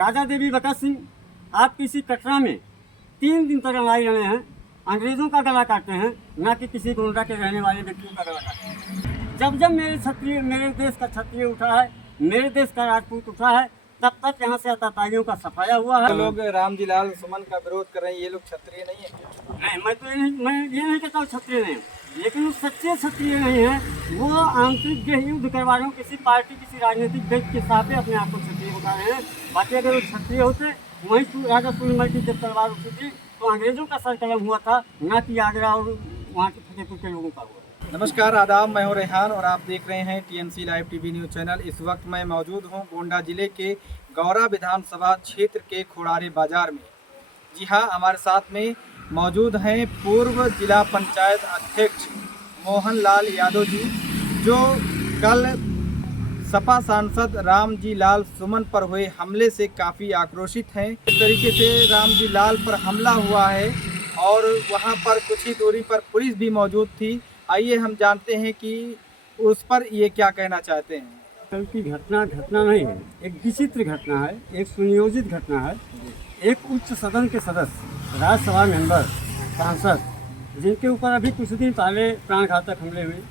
राजा देवी भगत सिंह आप किसी कटरा में 3 दिन तक लड़ाई लड़े हैं, अंग्रेजों का गला काटते हैं, ना कि किसी गोंडा के रहने वाले व्यक्तियों का गला काटते हैं। जब जब मेरे देश का क्षत्रिय उठा है, मेरे देश का राजपूत उठा है, तब तक यहाँ से आतताइयों का सफाया हुआ है। लोग रामजी लाल सुमन का विरोध कर रहे हैं, ये लोग क्षत्रिय नहीं है। नहीं, मैं ये नहीं कहता हूँ क्षत्रिय नहीं, लेकिन वो सच्चे क्षत्रिय नहीं है। वो आंतरिक गृह युद्ध करवा रहे हो, किसी पार्टी किसी राजनीतिक व्यक्ति के साथ अपने आप को क्षत्रिय बता रहे हैं। बाकी अगर वो क्षत्रिय होते, वहीं राजा सूर्यमल की जब तलवार उठी थी तो अंग्रेजों का सर कलम हुआ था, ना कि आगरा और वहाँ के फतेहपुर के लोगों का हुआ। नमस्कार, आदाब, मैं हूं रेहान और आप देख रहे हैं TNC live TV news channel. इस वक्त मैं मौजूद हूं गोंडा जिले के गौरा विधानसभा क्षेत्र के खोड़ारे बाजार में। जी हां, हमारे साथ में मौजूद हैं पूर्व जिला पंचायत अध्यक्ष मोहन लाल यादव जी, जो कल सपा सांसद रामजी लाल सुमन पर हुए हमले से काफ़ी आक्रोशित हैं। इस तरीके से रामजी लाल पर हमला हुआ है और वहां पर कुछ ही दूरी पर पुलिस भी मौजूद थी। आइए हम जानते हैं कि उस पर ये क्या कहना चाहते हैं। कल की घटना नहीं है, एक विचित्र घटना है, एक सुनियोजित घटना है। एक उच्च सदन के सदस्य, राज्यसभा मेंबर, सांसद, जिनके ऊपर अभी कुछ दिन पहले प्राणघातक हमले हुए,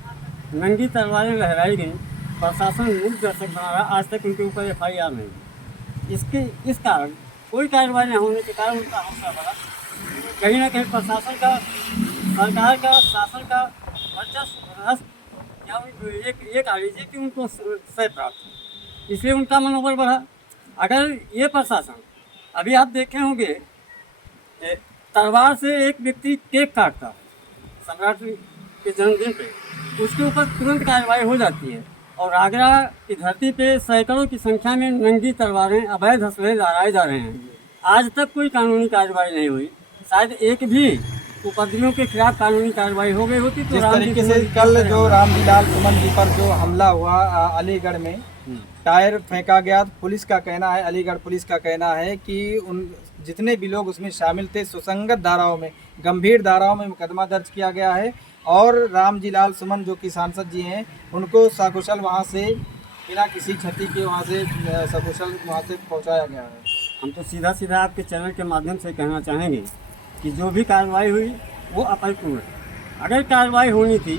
नंगी तलवारें लहराई गई, प्रशासन मूक दर्शक बना रहा, आज तक उनके ऊपर FIR नहीं हुई। इस कारण कोई कार्रवाई न होने के कारण उनका हौसला बढ़ा। कहीं ना कहीं प्रशासन का, सरकार का, शासन का वर्चस्व ये कह लीजिए कि उनको सह प्राप्त, इसलिए उनका मनोबल बढ़ा। अगर ये प्रशासन, अभी आप देखे होंगे, तलवार से एक व्यक्ति केक काटता सम्राट के जन्मदिन पे, उसके ऊपर तुरंत कार्रवाई हो जाती है। और आगरा की धरती पे सैकड़ों की संख्या में नंगी तलवारें, अवैध हथियार लहराए जा रहे हैं, आज तक कोई कानूनी कार्रवाई नहीं हुई। शायद एक भी उपद्रवियों के खिलाफ कानूनी कार्रवाई हो गई होती तो जिस तरीके से कल जो रामजी लाल सुमन जी पर जो हमला हुआ अलीगढ़ में, टायर फेंका गया, पुलिस का कहना है, अलीगढ़ पुलिस का कहना है कि उन जितने भी लोग उसमें शामिल थे सुसंगत धाराओं में, गंभीर धाराओं में मुकदमा दर्ज किया गया है और रामजी लाल सुमन जो कि सांसद जी हैं, उनको सकुशल वहाँ से बिना किसी क्षति के वहाँ से सकुशल वहाँ से पहुँचाया गया है। हम तो सीधा आपके चैनल के माध्यम से कहना चाहेंगे कि जो भी कार्रवाई हुई वो अभूतपूर्व है। अगर कार्रवाई होनी थी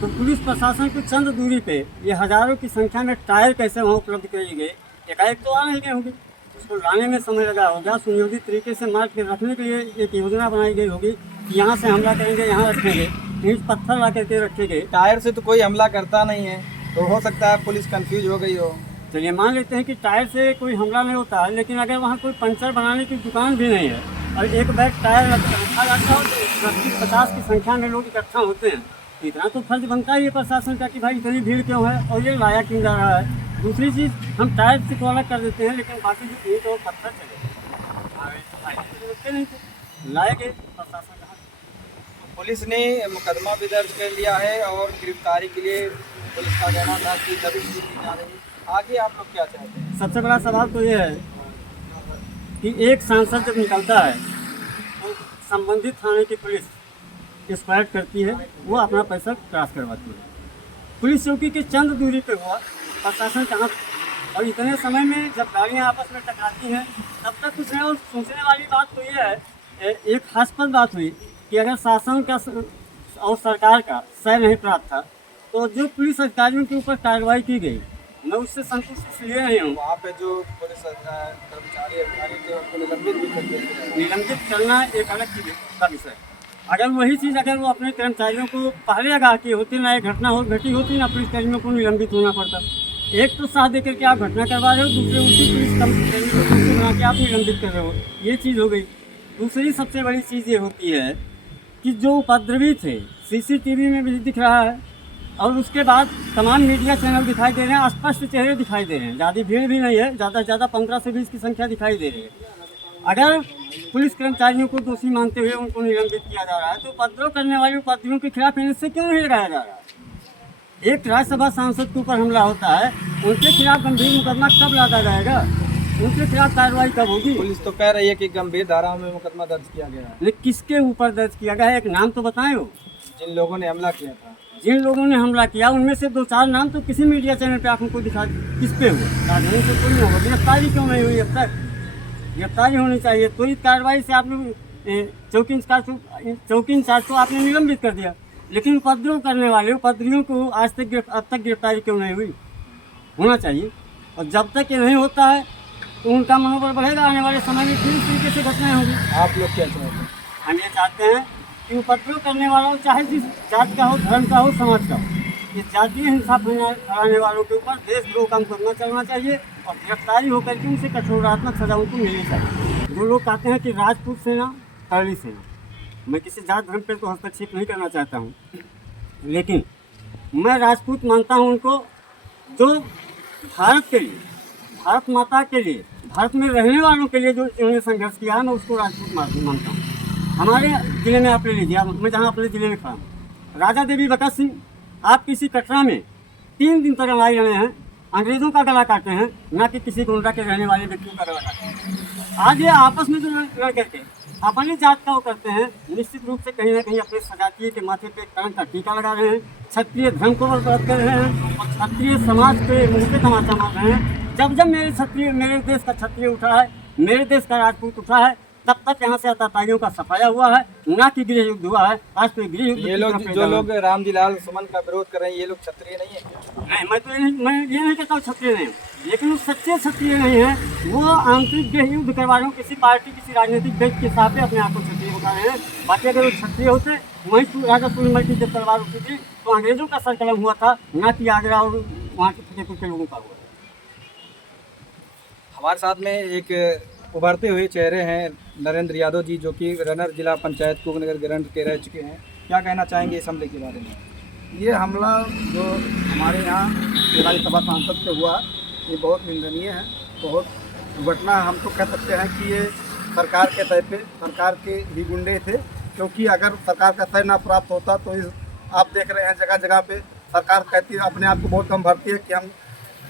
तो पुलिस प्रशासन को चंद दूरी पे ये हज़ारों की संख्या में टायर कैसे वहाँ उपलब्ध कराई गए, एकाएक तो आ नहीं गए होंगे, उसको लाने में समय लगा होगा। सुनियोजित तरीके से मार्ग के रखने के लिए एक योजना बनाई गई होगी कि यहाँ से हमला करेंगे, यहाँ रखेंगे, ईंट पत्थर ला करके रखे गए। टायर से तो कोई हमला करता नहीं है, तो हो सकता है पुलिस कंफ्यूज हो गई हो। चलिए मान लेते हैं कि टायर से कोई हमला नहीं होता है, लेकिन अगर वहाँ कोई पंचर बनाने की दुकान भी नहीं है और एक बैग टायर रखा जाता हो तो 50 की संख्या में लोग इकट्ठा होते हैं, इतना तो फर्ज बनता है ये प्रशासन का कि भाई इतनी भीड़ क्यों है और ये लाया क्यों जा रहा है। दूसरी चीज़, हम टायर से तो अलग कर देते हैं, लेकिन बाकी जो ईंट और पत्थर चले नहीं थे, लाए गए प्रशासन का। पुलिस ने मुकदमा भी दर्ज कर लिया है और गिरफ्तारी के लिए पुलिस का कहना था कि दबिश दी जा रही है। आगे आप लोग क्या चाहते हैं? सबसे बड़ा सवाल तो ये है कि एक सांसद जब निकलता है तो संबंधित थाने की पुलिस स्क्वाड करती है, वो अपना पैसा क्रॉस करवाती है। पुलिस चौकी के चंद दूरी पे हुआ, प्रशासन कहाँ, और इतने समय में जब गाड़ियाँ आपस में टकराती हैं तब तक कुछ नहीं। और सोचने वाली बात तो ये है, एक हास्यास्पद बात हुई कि अगर शासन का और सरकार का सह नहीं प्राप्त था तो जो पुलिस अधिकारियों के ऊपर कार्रवाई की गई, मैं उससे संतुष्ट इसलिए नहीं हूँ। वहाँ पे जो पुलिस कर्मचारी अधिकारी थे उनको निलंबित भी कर दिया गया। निलंबित करना एक अलग चीज़ का विषय। अगर वही चीज़ अगर वो अपने कर्मचारियों को पहले आगाह की होती, ना एक घटना घटी होती, ना पुलिसकर्मियों को निलंबित होना पड़ता। एक तो साथ देकर के आप घटना करवा रहे हो, दूसरे उसी पुलिस कर्मचारियों को बना के आप निलंबित कर रहे हो, ये चीज़ हो गई। दूसरी सबसे बड़ी चीज़ ये होती है कि जो उपद्रवी थे CCTV में भी दिख रहा है और उसके बाद तमाम मीडिया चैनल दिखाई दे रहे हैं, स्पष्ट चेहरे दिखाई दे रहे हैं, ज़्यादा भीड़ भी नहीं है, ज़्यादा से ज़्यादा 15 से 20 की संख्या दिखाई दे रही है। अगर पुलिस कर्मचारियों को दोषी मानते हुए उनको निलंबित किया जा रहा है तो उपद्रव करने वाले उपद्रवियों के खिलाफ इनसे क्यों नहीं लगाया जा रहा है? एक राज्यसभा सांसद के ऊपर हमला होता है, उनके खिलाफ गंभीर मुकदमा कब लादा जाएगा, उनके खिलाफ कार्रवाई कब होगी? पुलिस तो कह रही है कि गंभीर धाराओं में मुकदमा दर्ज किया गया है। लेकिन किसके ऊपर दर्ज किया गया है? एक नाम तो बताएं। हो जिन लोगों ने हमला किया था, जिन लोगों ने हमला किया उनमें से 2-4 नाम तो किसी मीडिया चैनल पे आप हमको दिखा, किस पे हुआ? राजधानी से कोई नहीं हुआ, गिरफ्तारी क्यों नहीं हुई अब तक? गिरफ्तारी होनी चाहिए। त्वरित कार्रवाई से आप लोग चौकी इंचार्ज को आपने निलंबित कर दिया, लेकिन उपद्रव करने वाले उपद्रवियों को आज तक अब तक गिरफ्तारी क्यों नहीं हुई? होना चाहिए। और जब तक ये नहीं होता है तो उनका मनोबल बढ़ेगा, आने वाले समय में किस तरीके से घटनाएं होंगी। आप लोग क्या चाहते हैं? हम ये चाहते हैं कि उपद्रव करने वालों चाहे जिस जात का हो, धर्म का हो, समाज का हो, ये जातीय हिंसा फैलाने वालों के ऊपर देशद्रोह का मुकदमा चलना चाहिए और गिरफ्तारी होकर के उनसे कठोरात्मक सजा उनको मिलनी चाहिए। जो लोग कहते हैं कि राजपूत सेना, करली सेना, मैं किसी जात धर्म पर तो हस्तक्षेप नहीं करना चाहता हूँ, लेकिन मैं राजपूत मानता हूँ उनको जो भारत के लिए, भारत माता के लिए, भारत में रहने वालों के लिए जो जिन्होंने संघर्ष किया है, मैं उसको राजपूत मानता हूँ। हमारे ज़िले में आप ले लीजिए, मैं जहाँ अपने ज़िले में खड़ा हूँ, राजा देवी भगत सिंह आप किसी कटरा में 3 दिन तक लड़ाई लड़े हैं, अंग्रेज़ों का गला काटे हैं, ना कि किसी गोंडा के रहने वाले व्यक्तियों का गला काटे हैं। आज ये आपस में जो लड़ करके अपनी जात का वो करते हैं, निश्चित रूप से कहीं ना कहीं अपने सजातीय के माथे पे कलंक का टीका लगा रहे हैं, क्षत्रिय धर्म को बर्बाद कर रहे हैं और क्षत्रिय समाज पे मुँह पे तमाचा मार रहे हैं। जब जब मेरे देश का क्षत्रिय उठा है, मेरे देश का राजपूत उठा है, तब तक यहाँ से आतताइयों का सफाया हुआ है, ना कि गृह युद्ध हुआ है। आज तो गृह युद्ध ये लोग जो लोग रामजीलाल सुमन का विरोध कर रहे हैं, ये लोग क्षत्रिय नहीं है? नहीं, मैं ये नहीं कहता हूँ क्षत्रिय नहीं, लेकिन वो सच्चे क्षत्रिय नहीं है। वो आंतरिक गृह युद्ध करवा रहे हो, किसी पार्टी, किसी राजनीतिक व्यक्ति के हिसाब से अपने आप को क्षत्रिय बता रहे हैं। बाकी अगर वो क्षत्रिय होते, वहीं राजा सूर्यमल की जब तलवार उठी थी तो अंग्रेजों का सर कलम हुआ था, ना कि आगरा और वहाँ के फतेहपुर के लोगों का हुआ। हमारे साथ में एक उभरते हुए चेहरे हैं नरेंद्र यादव जी, जो कि रनर जिला पंचायत कुकनगर ग्रंथ के रह चुके हैं। क्या कहना चाहेंगे इस हमले के बारे में? ये हमला जो हमारे यहाँ राज्यसभा सांसद पे हुआ, ये बहुत निंदनीय है। बहुत घटना हम तो कह सकते हैं कि ये सरकार के तय पे सरकार के ही गुंडे थे, क्योंकि अगर सरकार का तय ना प्राप्त होता तो आप देख रहे हैं जगह जगह पे सरकार कहती है, अपने आप को बहुत कम भरती है कि हम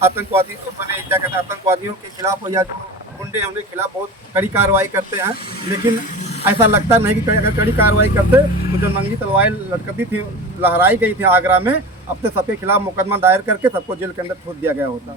आतंकवादी मैंने क्या कहते हैं आतंकवादियों के खिलाफ या जो गुंडे हैं उनके खिलाफ बहुत कड़ी कार्रवाई करते हैं। लेकिन ऐसा लगता नहीं कि अगर कड़ी कार्रवाई करते तो जो नंगी तलवार लटकती थी, लहराई गई थी आगरा में, अब तो सबके खिलाफ मुकदमा दायर करके सबको जेल के अंदर ठोक दिया गया होता।